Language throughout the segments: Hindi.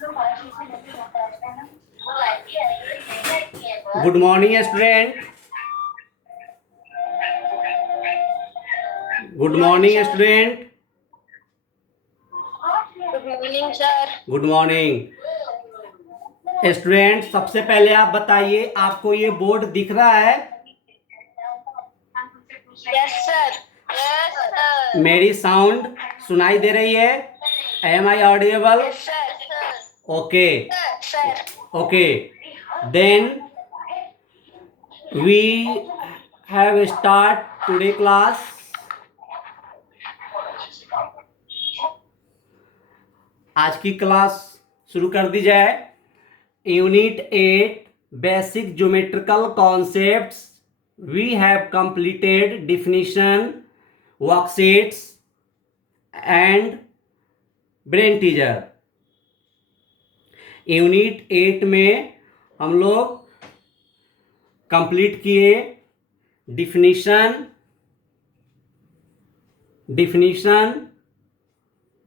Good morning student. Good morning student. Good morning sir. Good morning student. सबसे पहले आप बताइए, आपको ये बोर्ड दिख रहा है? Yes sir. Yes sir. मेरी साउंड सुनाई दे रही है? Am I audible? Yes sir. Okay sir okay, then we have start today class. आज की क्लास शुरू कर दी जाए। Unit 8 basic geometrical concepts. We have completed definition, worksheets and brain teaser. Unit 8 में हम लोग कंप्लीट किए definition,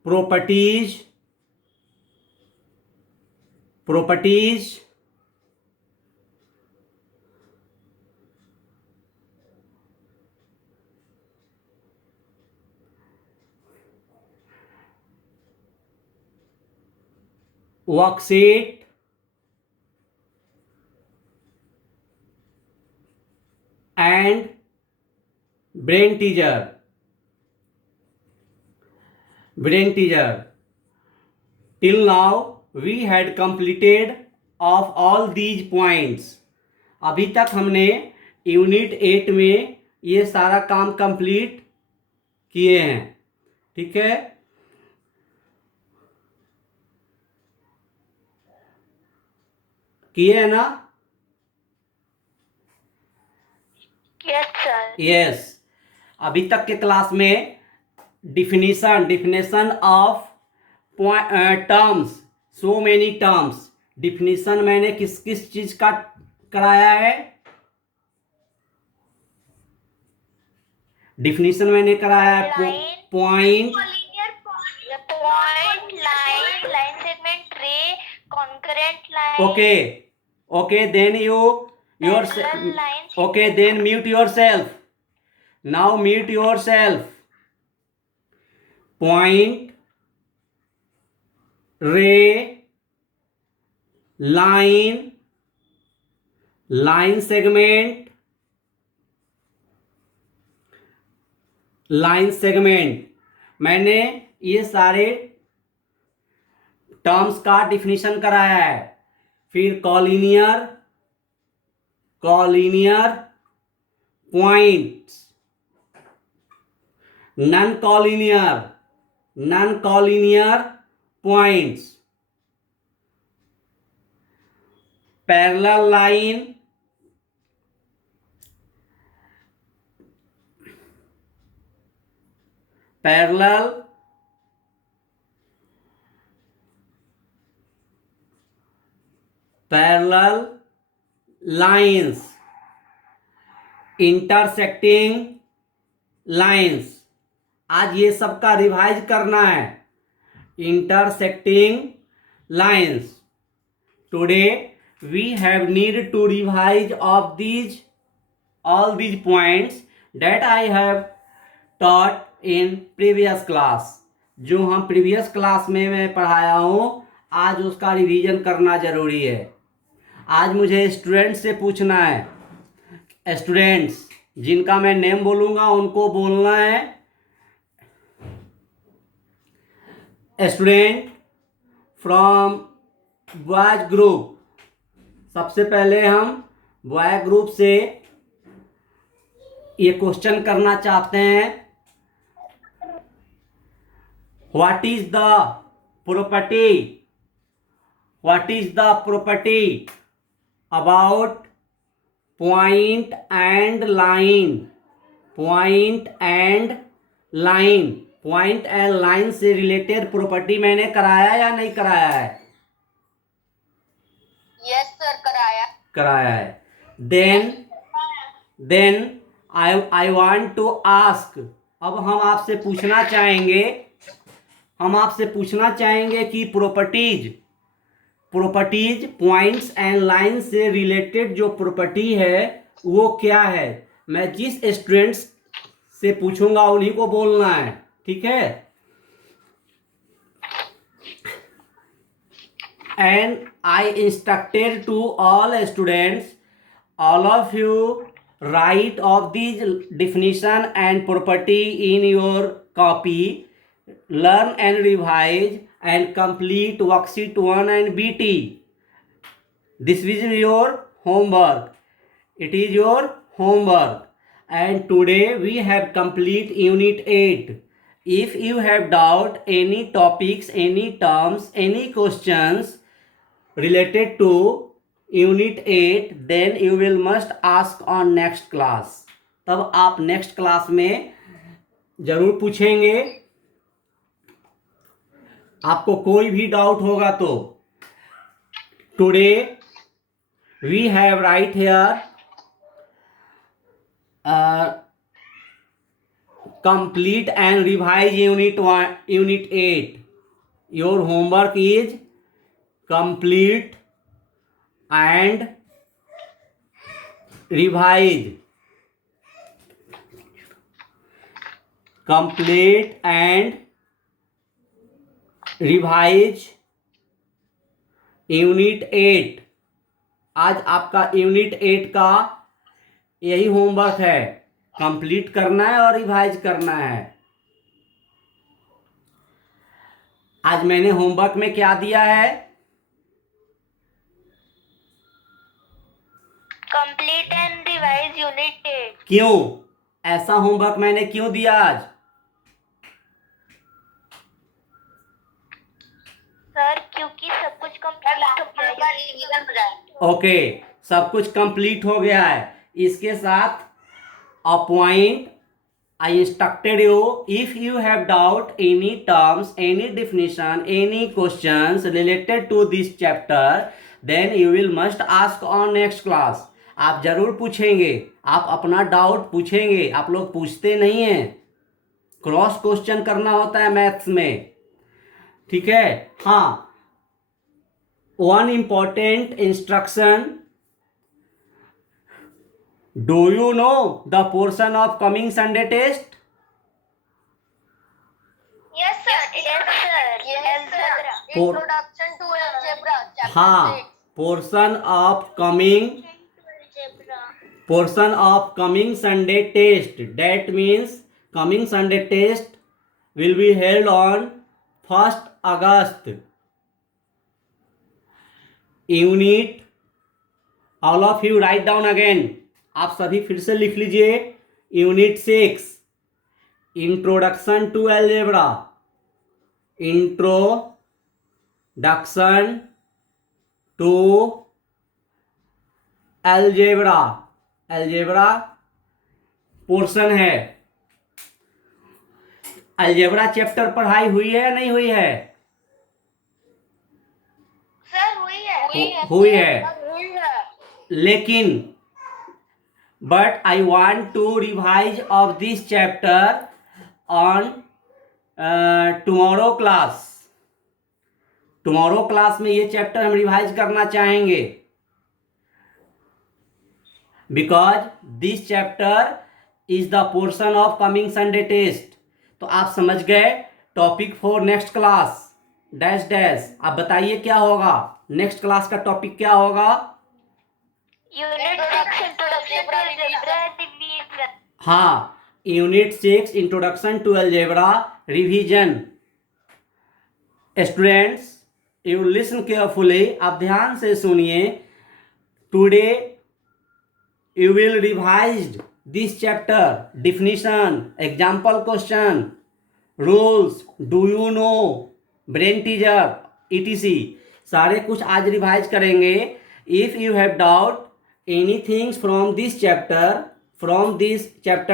properties, worksheet and brain teaser. Till now we had completed of all these points. अभी तक हमने यूनिट 8 में ये सारा काम कंप्लीट किए हैं। ठीक है, किए हैं ना? Yes sir. यस। अभी तक के क्लास में definition of terms, so many terms. Definition मैंने किस किस चीज का कराया है? डिफिनेशन मैंने कराया है point, line segment, ray, concurrent line. Okay then okay, then mute yourself. Now mute yourself. Point, ray, line segment, मैंने ये सारे टर्म्स का डिफिनीशन कराया है। फिर collinear points, non collinear points, parallel line, parallel lines, intersecting lines. आज ये सबका रिवाइज करना है। Intersecting lines. Today we have need to revise of all these points that I have taught in previous class। जो हम प्रीवियस क्लास में मैं पढ़ाया हूँ, आज उसका रिवीजन करना जरूरी है। आज मुझे स्टूडेंट से पूछना है, स्टूडेंट्स जिनका मैं नेम बोलूंगा उनको बोलना है स्टूडेंट फ्रॉम बॉयज ग्रुप। सबसे पहले हम बॉय ग्रुप से ये क्वेश्चन करना चाहते हैं, what is the property about point and line से रिलेटेड प्रॉपर्टी मैंने कराया या नहीं कराया है? यस सर, कराया है। Then I want to ask, अब हम आपसे पूछना चाहेंगे कि properties properties, points and line से रिलेटेड जो प्रॉपर्टी है वो क्या है, मैं जिस स्टूडेंट्स से पूछूंगा उन्हीं को बोलना है, ठीक है। And I instructed to all students, all of you write of these definition and property in your copy, learn and revise and complete worksheet 1 and bt. This is your homework, it is your homework. And today we have complete unit 8. If you have doubt any topics, any terms, any questions related to Unit 8, then you will must ask on next class. तब आप नेक्स्ट क्लास में जरूर पूछेंगे, आपको कोई भी डाउट होगा तो। Today we have right here complete and revise unit 1, unit 8. Your homework is complete and revise. Complete and revise unit 8। आज आपका यूनिट 8 का यही होमवर्क है, कंप्लीट करना है और रिवाइज करना है। आज मैंने होमवर्क में क्या दिया है? Complete and revise unit 8। क्यों ऐसा होमवर्क मैंने क्यों दिया आज? सर क्योंकि सब कुछ कंप्लीट हो गया है। ओके, सब कुछ कंप्लीट हो गया है। इसके साथ a point, I instructed you, if you have doubt any terms, any definition, any questions related to this chapter, then you will must ask on next class. आप जरूर पूछेंगे, आप अपना डाउट पूछेंगे। आप लोग पूछते नहीं हैं, क्रॉस क्वेश्चन करना होता है मैथ्स में, ठीक है। हाँ, one important instruction, do you know the portion of coming Sunday test? Yes sir, yes sir, yes sir. Introduction to algebra chapter 6। हाँ, portion of coming Sunday test, that means coming Sunday test will be held on 1st August. Unit, all of you write down again, आप सभी फिर से लिख लीजिए। Unit 6, introduction to algebra, introduction to algebra, algebra portion है। अलजेब्रा चैप्टर पढ़ाई हुई है या नहीं हुई है? सर हुई है, हुई है। लेकिन but I want to revise of this chapter on tomorrow class. Tomorrow class में ये चैप्टर हम रिवाइज करना चाहेंगे, because this chapter is the portion of coming Sunday test. तो आप समझ गए, topic for next class dash dash. आप बताइए क्या होगा, नेक्स्ट क्लास का टॉपिक क्या होगा? Unit 6 introduction to algebra revision. हाँ, unit 6 introduction to algebra revision. Students, you listen carefully, आप ध्यान से सुनिए। Today you will revise this chapter, definition, example question, rules, do you know, brain teaser, etc. सारे कुछ आज रिवाइज करेंगे। if you have doubt anything from this chapter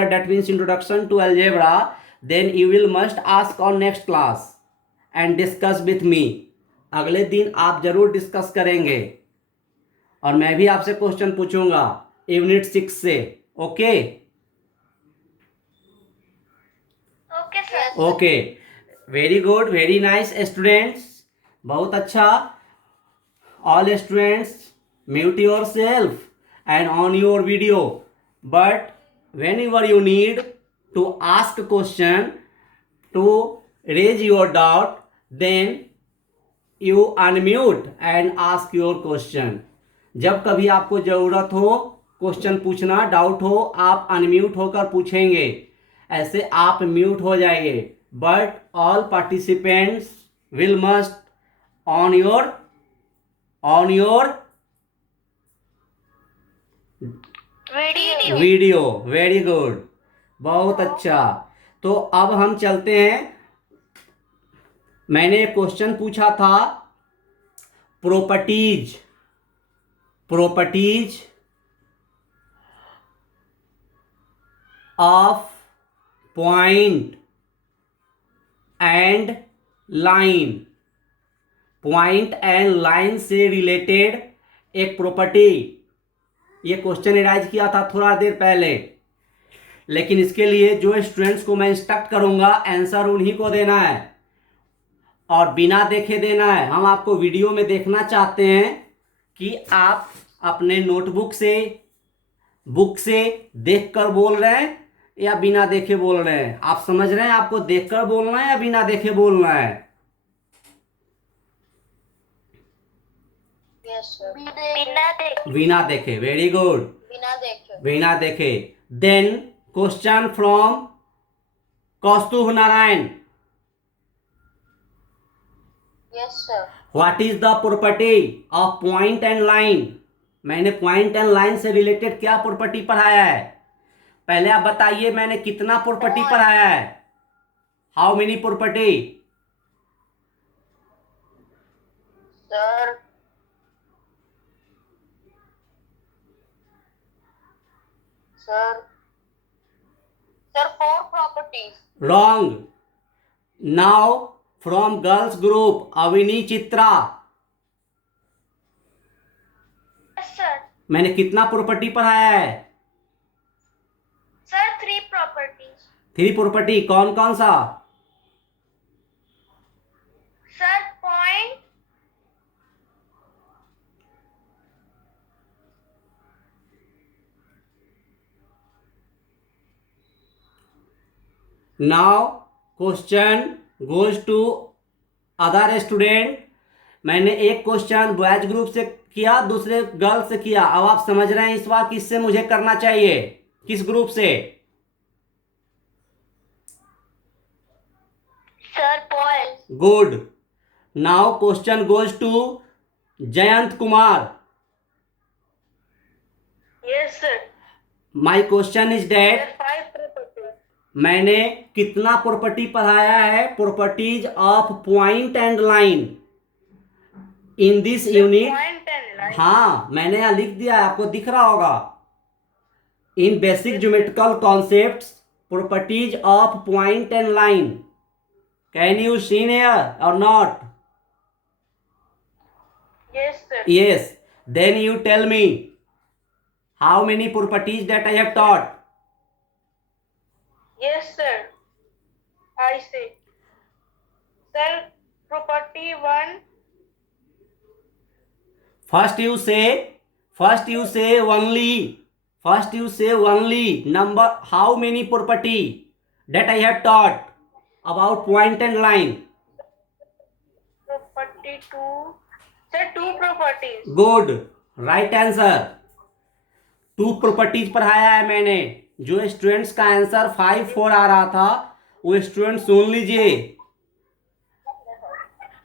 that means introduction to algebra, then you will must ask on next class and discuss with me. अगले दिन आप जरूर डिस्कस करेंगे और मैं भी आपसे क्वेश्चन पूछूंगा यूनिट 6 से। Okay okay sir. Okay, very good, very nice students, बहुत अच्छा। all students mute yourself and on your video, but whenever you need to ask question, to raise your doubt, then you unmute and ask your question. जब कभी आपको जरूरत हो क्वेश्चन पूछना, डाउट हो, आप अनम्यूट होकर पूछेंगे, ऐसे आप म्यूट हो जाएंगे, but all participants will must on your video. Very good, बहुत अच्छा. तो अब हम चलते हैं. मैंने क्वेश्चन पूछा था properties of point and line. Point and line से रिलेटेड एक प्रॉपर्टी, ये क्वेश्चन एराइज किया था थोड़ा देर पहले. लेकिन इसके लिए जो स्टूडेंट्स को मैं इंस्ट्रक्ट करूंगा, आंसर उन्हीं को देना है और बिना देखे देना है. हम आपको वीडियो में देखना चाहते हैं कि आप अपने नोटबुक से, बुक से देखकर बोल रहे हैं या बिना देखे बोल रहे हैं. आप समझ रहे हैं आपको देखकर बोलना है या बिना देखे बोलना है? बिना देखे. वेरी गुड, बिना देखे. Then question from Kaustubh Narayan. What is the property of point and line? मैंने पॉइंट एंड लाइन से रिलेटेड क्या प्रॉपर्टी पढ़ाया है? पहले आप बताइए मैंने कितना प्रॉपर्टी पढ़ाया है? How many property? Sir, 4 properties. Wrong. Now from girls group, Avini Chitra. Yes, sir. मैंने कितना प्रॉपर्टी पढ़ाया है? Sir, 3 properties. 3 प्रॉपर्टी. कौन कौन सा? Sir, point. Now question goes to other student. मैंने एक क्वेश्चन बॉयज ग्रुप से किया, दूसरे गर्ल्स से किया. अब आप समझ रहे हैं इस बार किससे मुझे करना चाहिए, किस ग्रुप से? Sir, boys. Good. Now question goes to Jayant Kumar. Yes, sir. My question is that, 5 properties. मैंने कितना प्रॉपर्टी पढ़ाया है? Properties of point and line in this unit. Point and line. हाँ, मैंने यहाँ लिख दिया है, आपको दिख रहा होगा. In basic geometrical concepts, properties of point and line. Can you see here or not? Yes, sir. Yes. Then you tell me how many properties that I have taught. Yes, sir. I say. Sir, property 1. First you say only number, how many property that I have taught about point and line. Property 2. Sir, 2 properties. Good. Right answer. 2 properties पढ़ाया है मैंने. जो स्टूडेंट्स का आंसर 5-4 आ रहा था वो स्टूडेंट सुन लीजिए.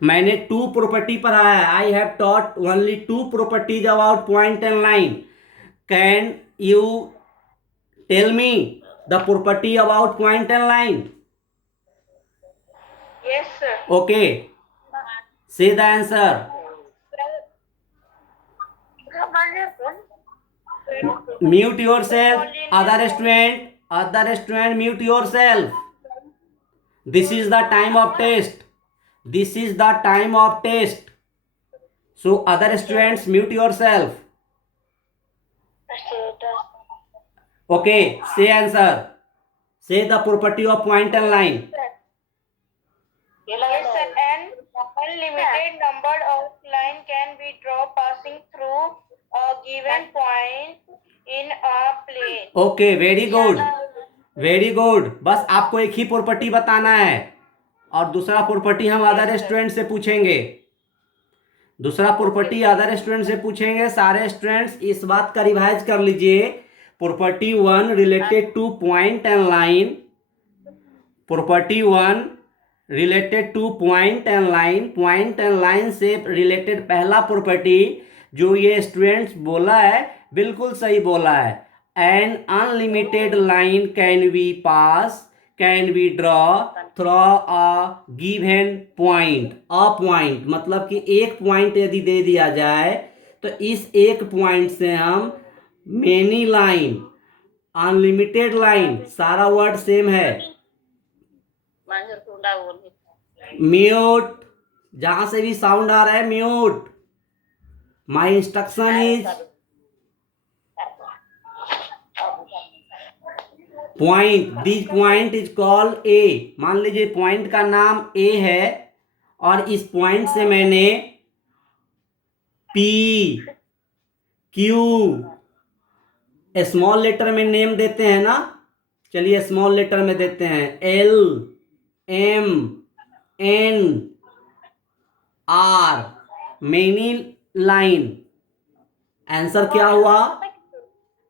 मैंने 2 प्रॉपर्टी पढ़ाया है. I have taught only 2 properties about point and line. Can you tell me the property about point and line? Yes, sir. Okay, say the answer. Mute yourself. Other student, mute yourself. This is the time of test. So other students, mute yourself. Okay, say answer. Say the property of point and line. Yes, sir. And unlimited number of line can be drawn passing through a given point in a plane. Okay, very good, very good. बस आपको एक ही प्रॉपर्टी बताना है और दूसरा प्रॉपर्टी हम अदर स्टूडेंट से पूछेंगे। दूसरा प्रॉपर्टी अदर स्टूडेंट से पूछेंगे। सारे स्टूडेंट्स इस बात का रिवाइज कर लीजिए। Property 1 related two point and line, property 1 related two point and line, point and line से रिलेटेड पहला प्रॉपर्टी जो ये स्टूडेंट्स बोला है बिल्कुल सही बोला है। An unlimited line can be pass, can be draw through a given point. A point मतलब कि एक पॉइंट यदि दे दिया जाए तो इस एक पॉइंट से हम मेनी लाइन, अनलिमिटेड लाइन, सारा वर्ड सेम है। म्यूट, जहां से भी साउंड आ रहा है mute. My instruction is point, this point is called a. मान लीजिए पॉइंट का नाम ए है और इस पॉइंट से मैंने पी क्यू, स्मॉल लेटर में नेम देते हैं ना, चलिए स्मॉल लेटर में देते हैं L M N R, many line. Answer क्या हुआ?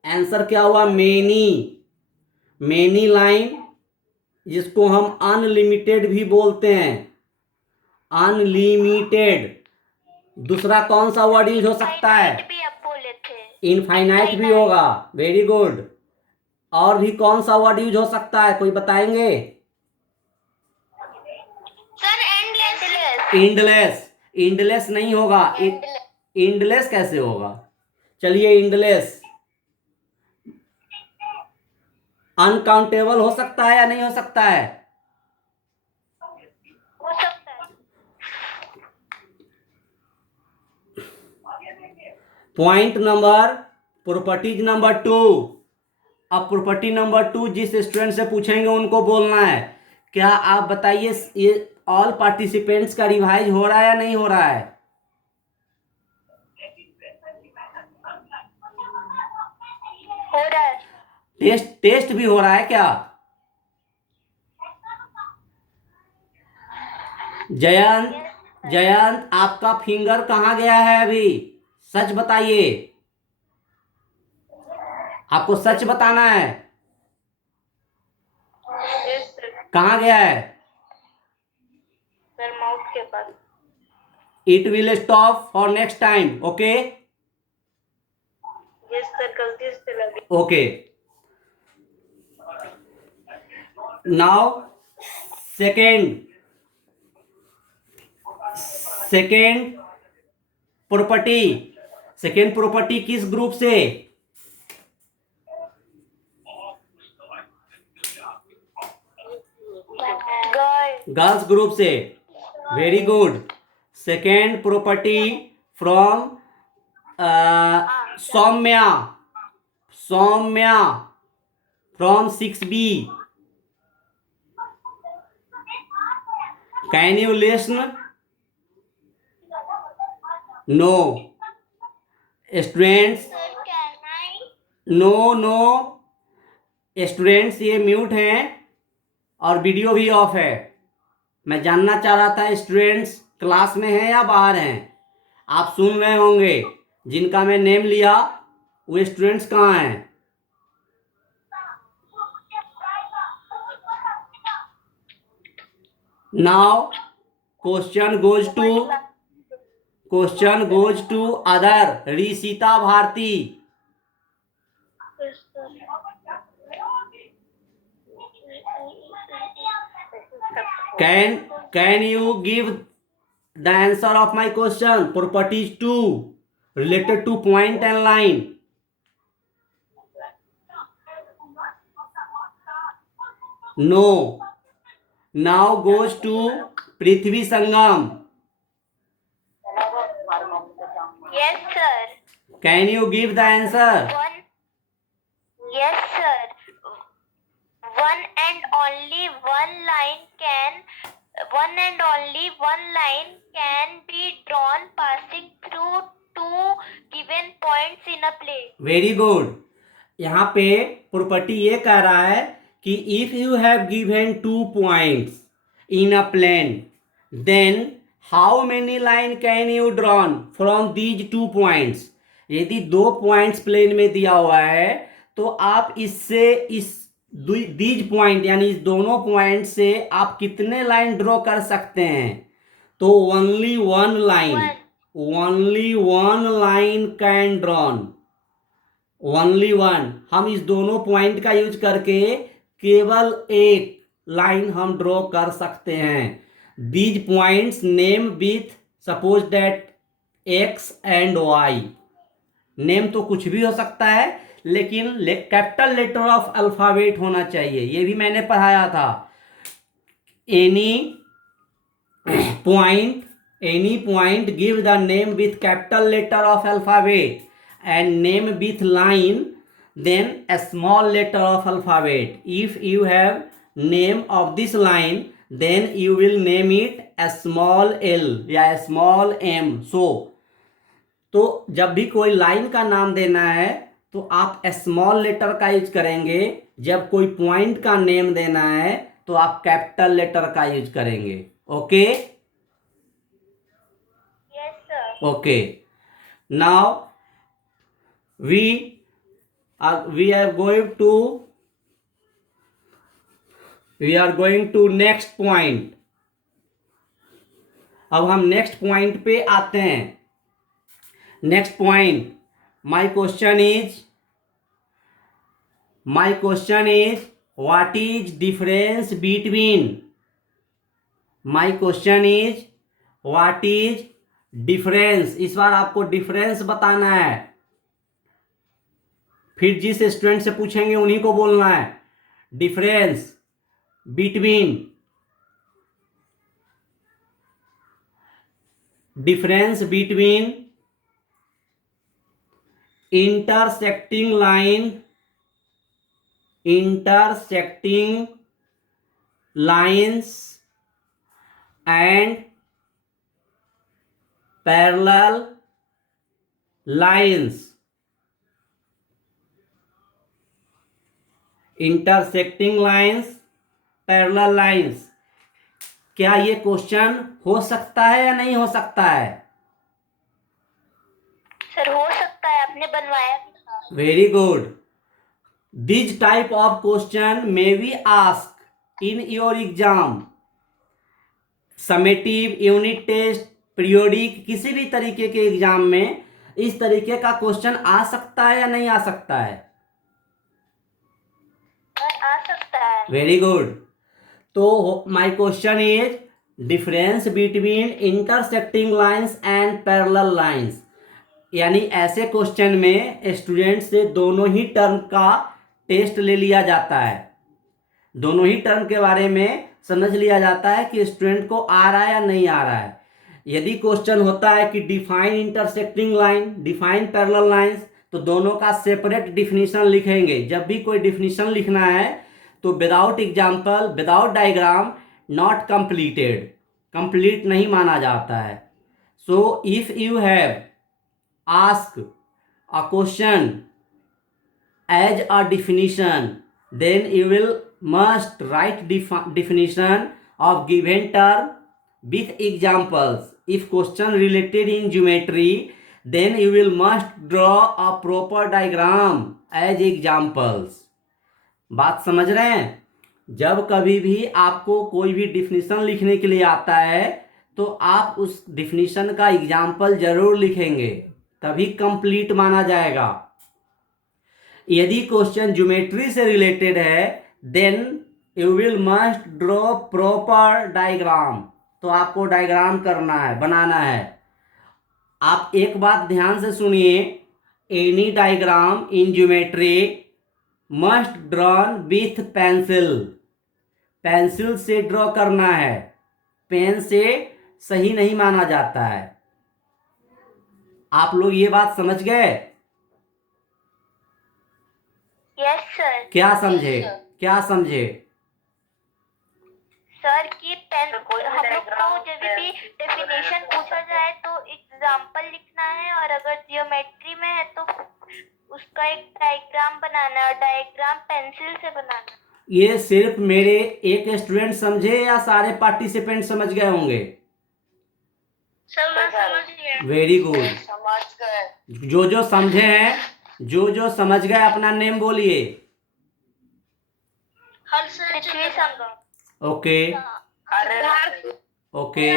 आंसर क्या हुआ? मेनी, मेनी लाइन, जिसको हम अनलिमिटेड भी बोलते हैं, अनलिमिटेड। दूसरा कौन सा वर्ड यूज हो सकता है? इनफाइनाइट भी होगा, वेरी गुड। और भी कौन सा वर्ड यूज हो सकता है, कोई बताएंगे? Sir endless. एंडलेस, एंडलेस नहीं होगा। एंडलेस कैसे होगा? चलिए एंडलेस। अनकाउंटेबल हो सकता है या नहीं हो सकता है? हो सकता है। Point number, properties number 2। अब प्रॉपर्टी नंबर 2 जिस स्टूडेंट से पूछेंगे उनको बोलना है। क्या आप बताइए, ये ऑल पार्टिसिपेंट्स का रिवाइज हो रहा है या नहीं हो रहा है? हो रहा है। टेस्ट भी हो रहा है क्या? जयंत, जयंत आपका फिंगर कहाँ गया है अभी? सच बताइए, आपको सच बताना है। कहाँ गया है? सर माउथ के पास। It will stop for next time, okay? Yes sir, गलती से लगी। Okay, now second property. Second property किस ग्रुप से? गर्ल्स ग्रुप से, very good. Second property from Saumya, Saumya from 6B। Can you listen? No students, no students, ये म्यूट हैं और वीडियो भी ऑफ है। मैं जानना चाह रहा था स्टूडेंट्स क्लास में हैं या बाहर हैं। आप सुन रहे होंगे, जिनका मैं नेम लिया वो स्टूडेंट्स कहाँ हैं? Now question goes to other Rishita Bharti. Can you give the answer of my question? Properties 2 related to point and line. No. Now goes to Prithvi Sangam. Yes sir. Can you give the answer? Yes sir. One and only one line can be drawn passing in a plane. Very good. यहाँ पे प्रॉपर्टी ये कह रहा है कि if you have given 2 points in a plane then how many line can you drawn from these 2 points. यदि 2 पॉइंट्स प्लेन में दिया हुआ है तो आप इससे इस दीज पॉइंट यानी इस दोनों पॉइंट से आप कितने लाइन ड्रॉ कर सकते हैं। तो only one line, only one line can drawn, only one. हम इस दोनों पॉइंट का यूज करके केवल एक लाइन हम ड्रॉ कर सकते हैं। These points name with suppose that X and Y. Name तो कुछ भी हो सकता है लेकिन कैपिटल लेटर ऑफ अल्फाबेट होना चाहिए, ये भी मैंने पढ़ाया था। Any point give the name with capital letter of alphabet and name with line then a small letter of alphabet. If you have name of this line then you will name it a small l या a small m. तो जब भी कोई लाइन का नाम देना है तो आप स्मॉल लेटर का यूज करेंगे, जब कोई पॉइंट का नेम देना है तो आप कैपिटल लेटर का यूज करेंगे। Okay Yes, sir. Okay, now we are going to next point। अब हम नेक्स्ट पॉइंट पे आते हैं। Next point, my question is what is difference between, my question is what is difference। इस बार आपको डिफरेंस बताना है, फिर जिस स्टूडेंट से पूछेंगे उन्हीं को बोलना है। Difference between, intersecting lines and parallel lines। Intersecting lines, parallel lines, क्या ये क्वेश्चन हो सकता है या नहीं हो सकता है? सर हो सकता है, आपने बनवाया भी था। Very good. This type of question may be ask in your exam, summative, unit test, periodic, किसी भी तरीके के एग्जाम में इस तरीके का क्वेश्चन आ सकता है या नहीं आ सकता है? आ सकता है। Very good. तो my question is difference between intersecting lines and parallel lines. यानी ऐसे क्वेश्चन में स्टूडेंट से दोनों ही टर्म का टेस्ट ले लिया जाता है, दोनों ही टर्म के बारे में समझ लिया जाता है कि स्टूडेंट को आ रहा है या नहीं आ रहा है। यदि क्वेश्चन होता है कि define intersecting line, define parallel lines, तो दोनों का सेपरेट डिफिनीशन लिखेंगे। जब भी कोई डिफिनीशन लिखना है तो without example, without diagram, not completed, complete नहीं माना जाता है। So if you have ask a question as a definition then you will must write definition of given term with examples. If question related in geometry then you will must draw a proper diagram as examples। बात समझ रहे हैं? जब कभी भी आपको कोई भी डिफिनीशन लिखने के लिए आता है तो आप उस डिफिनीशन का एग्जाम्पल जरूर लिखेंगे, तभी कंप्लीट माना जाएगा। यदि क्वेश्चन ज्योमेट्री से रिलेटेड है then you will must draw proper diagram, तो आपको डायग्राम करना है, बनाना है। आप एक बात ध्यान से सुनिए, any diagram in geometry must drawn with pencil, pencil से ड्रॉ करना है, पेन से सही नहीं माना जाता है। आप लोग ये बात समझ गए? Yes sir. क्या समझे? क्या समझे? सर की पेन हम लोग को जब भी डेफिनेशन पूछा जाए तो एग्जाम्पल लिखना है, और अगर जियोमेट्री में है तो उसका एक डायग्राम बनाना है, डायग्राम पेंसिल से बनाना। ये सिर्फ मेरे एक स्टूडेंट समझे या सारे पार्टिसिपेंट समझ गए होंगे? सब मैं समझ गया। Very good. समझ गए। जो समझे हैं, जो समझ गए अपना नेम बोलिए। Prithvi Sangam. Okay okay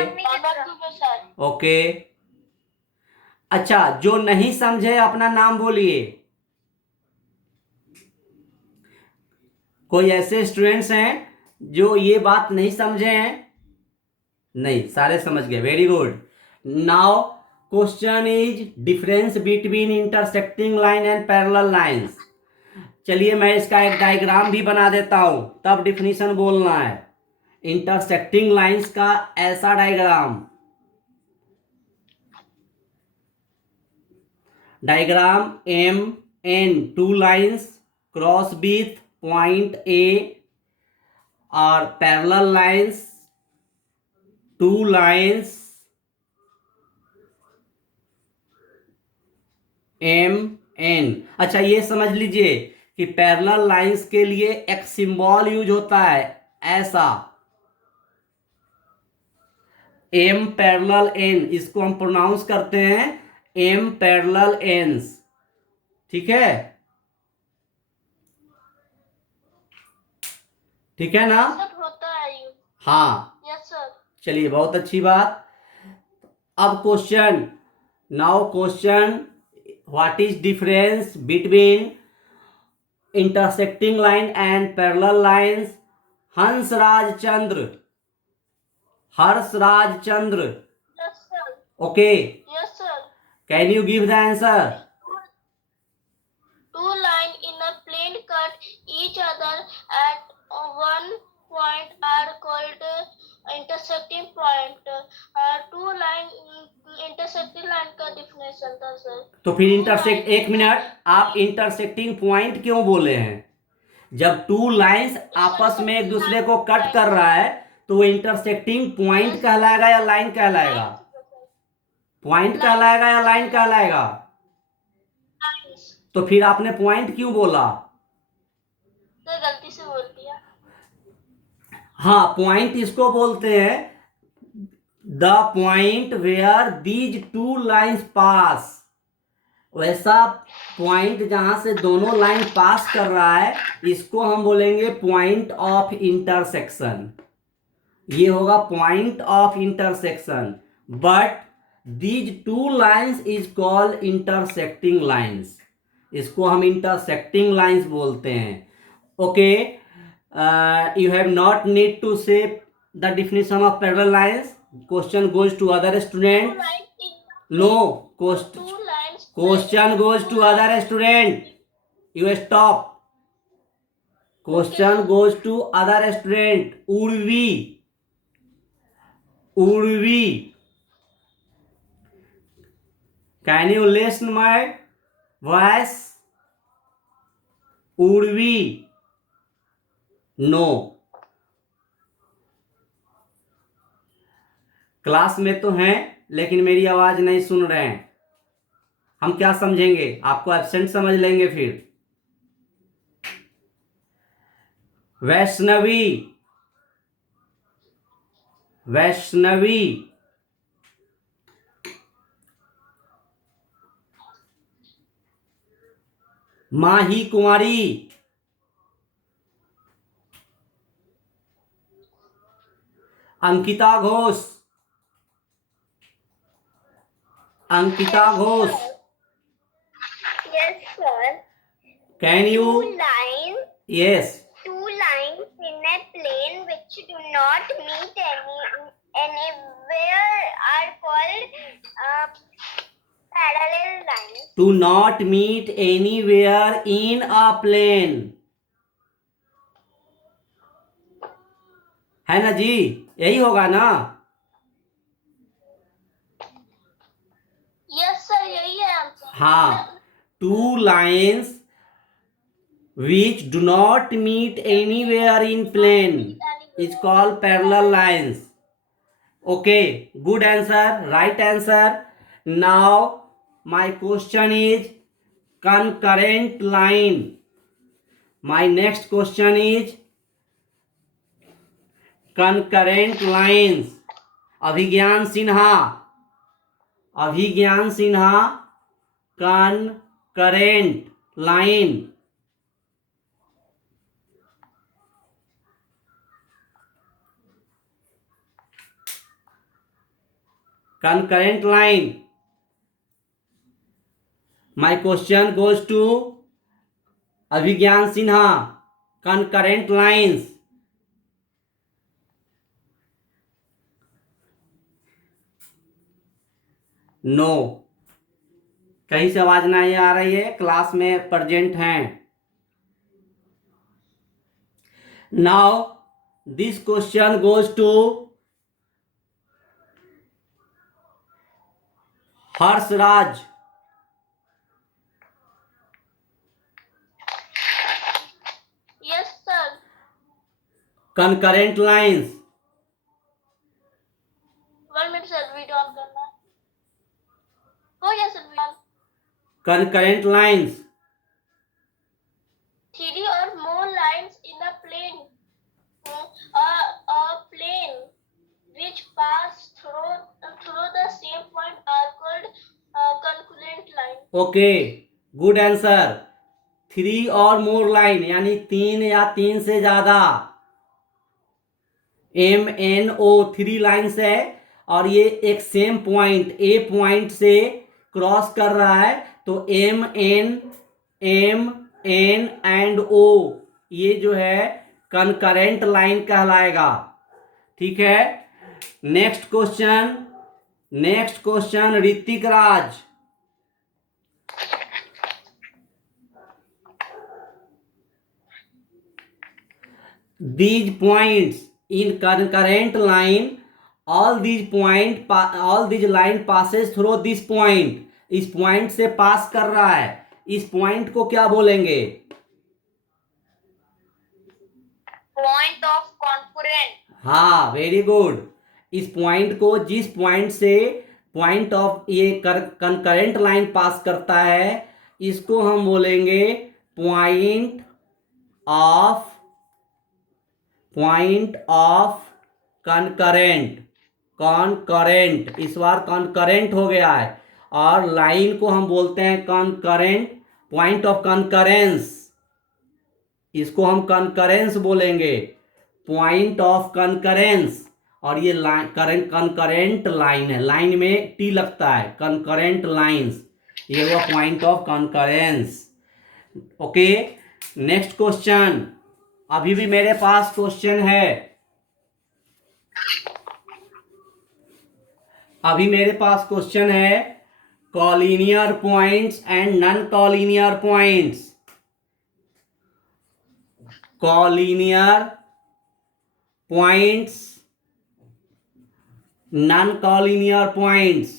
okay. अच्छा, जो नहीं समझे अपना नाम बोलिए। कोई ऐसे स्टूडेंट्स हैं जो ये बात नहीं समझे हैं? नहीं, सारे समझ गए। Very good. Now question is difference between intersecting line and parallel lines. चलिए मैं इसका एक डायग्राम भी बना देता हूं, तब डिफिनीशन बोलना है। इंटरसेक्टिंग लाइंस का ऐसा diagram M N, two lines cross with point A, और parallel lines, two lines M N. अच्छा, ये समझ लीजिए कि पैरेलल लाइंस के लिए एक सिंबल यूज होता है ऐसा, एम पैरेलल एन। इसको हम प्रोनाउंस करते हैं एम पैरेलल एन्स। ठीक है, ठीक है ना? सब होता है यू। हाँ, यस सर। चलिए, बहुत अच्छी बात। अब question, now question, what is difference between intersecting line and parallel lines? Hansraj Chandra, Harshraj Chandra. Yes sir. Okay, yes sir. Can you give the answer? Two lines in a plane cut each other at one point are called intersecting point. Two line intersecting line का definition था सर। तो फिर इंटरसेक्ट, एक मिनट, आप इंटरसेक्टिंग पॉइंट क्यों बोले हैं? जब टू लाइंस आपस में एक दूसरे को कट कर रहा है तो वो इंटरसेक्टिंग पॉइंट कहलाएगा या लाइन कहलाएगा? पॉइंट कहलाएगा या लाइन कहलाएगा? तो फिर आपने पॉइंट क्यों बोला? तो गलती से बोल दिया। हाँ, पॉइंट इसको बोलते हैं the point where these two lines pass. वैसा पॉइंट जहां से दोनों लाइन पास कर रहा है, इसको हम बोलेंगे पॉइंट ऑफ इंटरसेक्शन। ये होगा point of intersection. But these two lines is called intersecting lines. इसको हम इंटरसेक्टिंग लाइंस बोलते हैं। Okay, you have not need to say the definition of parallel lines. Question goes to other student. No, question goes to other student. You stop. Question goes to other student. Urvi, Urvi, can you listen my voice? Urvi, no. Class में तो हैं लेकिन मेरी आवाज नहीं सुन रहे हैं। हम क्या समझेंगे? आपको एब्सेंट समझ लेंगे फिर। Vaishnavi, Vaishnavi, Mahi Kumari, Ankita Ghosh, Ankita Ghosh, Yes sir. Can you? Two lines. Yes, Two lines in a plane which do not meet anywhere are called parallel lines. To not meet anywhere in a plane. है ना जी? यही होगा ना? Yes sir, यही है आंसर। हाँ, two lines which do not meet anywhere in plane is called parallel lines. Okay, good answer, right answer. Now my question is, concurrent line. My next question is concurrent lines. Abhigyan Sinha, Abhigyan Sinha, concurrent line. Concurrent line. My question goes to Abhigyan Sinha. Concurrent lines. No. कहीं से आवाज नहीं आ रही है, क्लास में प्रेजेंट हैं. Now this question goes to Harshraj. Yes, sir. Concurrent lines. 1 minute, sir. Video on करना है. हो गया sir video on. Concurrent lines. 3 or more lines in a plane. A plane which pass through the same point are called concurrent line. Okay. Good answer. 3 और मोर लाइन यानी 3 या 3 से ज्यादा. MNO 3 लाइन्स है और ये एक सेम पॉइंट ए पॉइंट से क्रॉस कर रहा है, तो M N एंड O ये जो है कंकरेंट लाइन कहलाएगा. ठीक है. Next question Hrithik Raj. These points in concurrent line, all these line passes through this point. इस पॉइंट से पास कर रहा है, इस पॉइंट को क्या बोलेंगे? Point of concurrent. हाँ, वेरी गुड. इस पॉइंट को, जिस पॉइंट से पॉइंट ऑफ ये कंकरेंट लाइन पास करता है, इसको हम बोलेंगे पॉइंट ऑफ कॉन्करेंट. इस बार कॉन्करेंट हो गया है. और लाइन को हम बोलते हैं कॉन्करेंट, पॉइंट ऑफ कॉन्करेंस. इसको हम कॉन्करेंस बोलेंगे, पॉइंट ऑफ कॉन्करेंस. और ये कॉन्करेंट लाइन है, लाइन में टी लगता है, कॉन्करेंट लाइंस. ये हुआ point of concurrence. Okay. Next question. अभी भी मेरे पास क्वेश्चन है. Collinear points and non collinear points. Collinear points, non collinear points.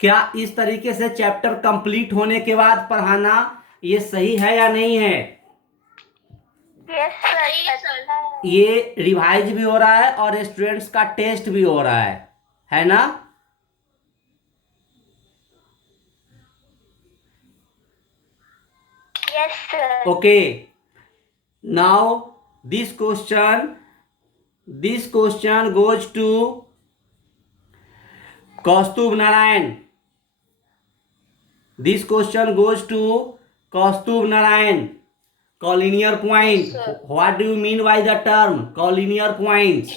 क्या इस तरीके से चैप्टर कंप्लीट होने के बाद पढ़ाना ये सही है या नहीं है? Yes, sir. ये रिवाइज भी हो रहा है और स्टूडेंट्स का टेस्ट भी हो रहा है ना? Yes, sir. Okay. Now this question goes to Kaustubh Narayan. This question goes to Kaustubh Narayan. Collinear point. Yes, sir. What do you mean by the term collinear points?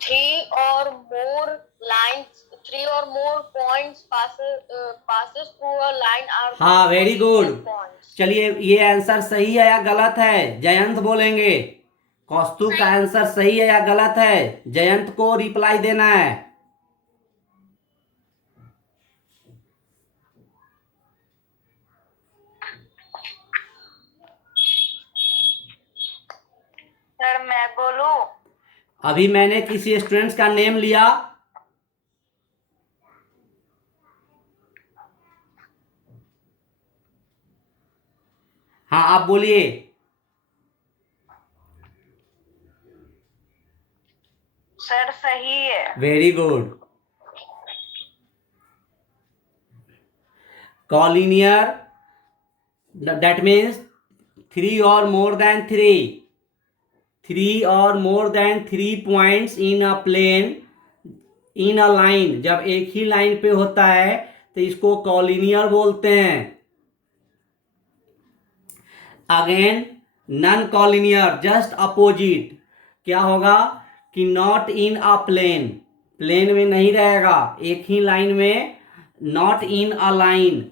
Three or more lines, 3 or more points passes through a line are हाँ, वेरी गुड. points. चलिए, ये आंसर सही है या गलत है? जयंत बोलेंगे. कौस्तुभ का आंसर सही है या गलत है? जयंत को रिप्लाई देना है. सर मैं बोलूं? अभी मैंने किसी स्टूडेंट्स का नेम लिया. हाँ, आप बोलिए. सर सही है. Very good. Collinear, that means three or more than three. Three or more than 3 points in a plane in a line. जब एक ही लाइन पे होता है तो इसको कॉलिनियर बोलते हैं. Again non collinear, just opposite. क्या होगा कि not in a plane, plane में नहीं रहेगा, एक ही लाइन में. Not in a line,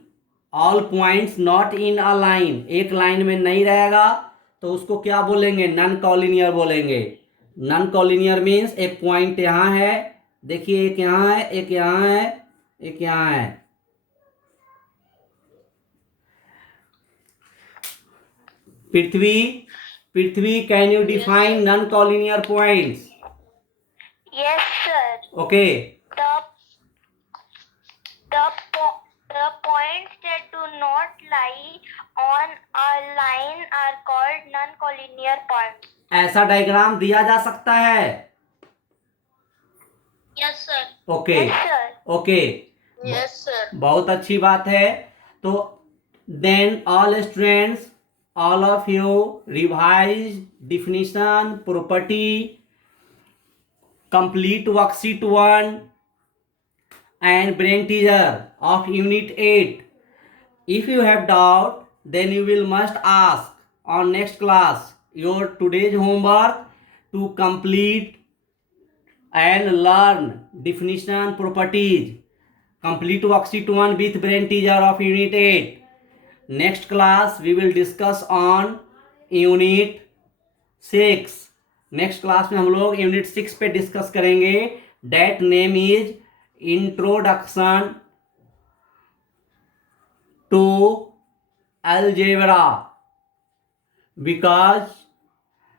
all points not in a line, एक लाइन में नहीं रहेगा तो उसको क्या बोलेंगे? नॉन कॉलिनियर बोलेंगे. नॉन कॉलिनियर मीन्स एक पॉइंट यहाँ है, देखिए एक यहाँ है, एक यहाँ है, एक यहाँ है. Prithvi, can you define non collinear points? Yes, sir. Okay. The points that do not lie on a line are called non-collinear points. ऐसा डायग्राम दिया जा सकता है. Yes, sir. Okay. Yes, sir. Okay, Yes, sir. बहुत अच्छी बात है. तो then all students, all of you revise definition, property, complete worksheet 1 and brain teaser of unit 8. If you have doubt, then you will must ask on next class. Your today's homework to complete and learn definition, properties. Complete worksheet 1 with brain teaser of unit 8. Next class we will discuss on unit 6. Next class में हम लोग यूनिट 6 पे डिस्कस करेंगे. That name is introduction to algebra, because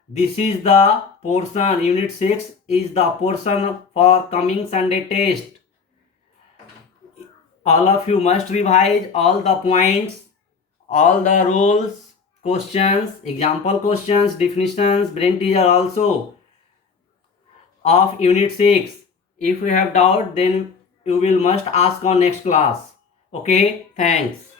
this is the portion, unit 6 is the portion for coming Sunday test. All of you must revise all the points, all the rules, questions, example questions, definitions, brain teaser also of unit 6. If you have doubt, then you will must ask on next class. Okay, thanks.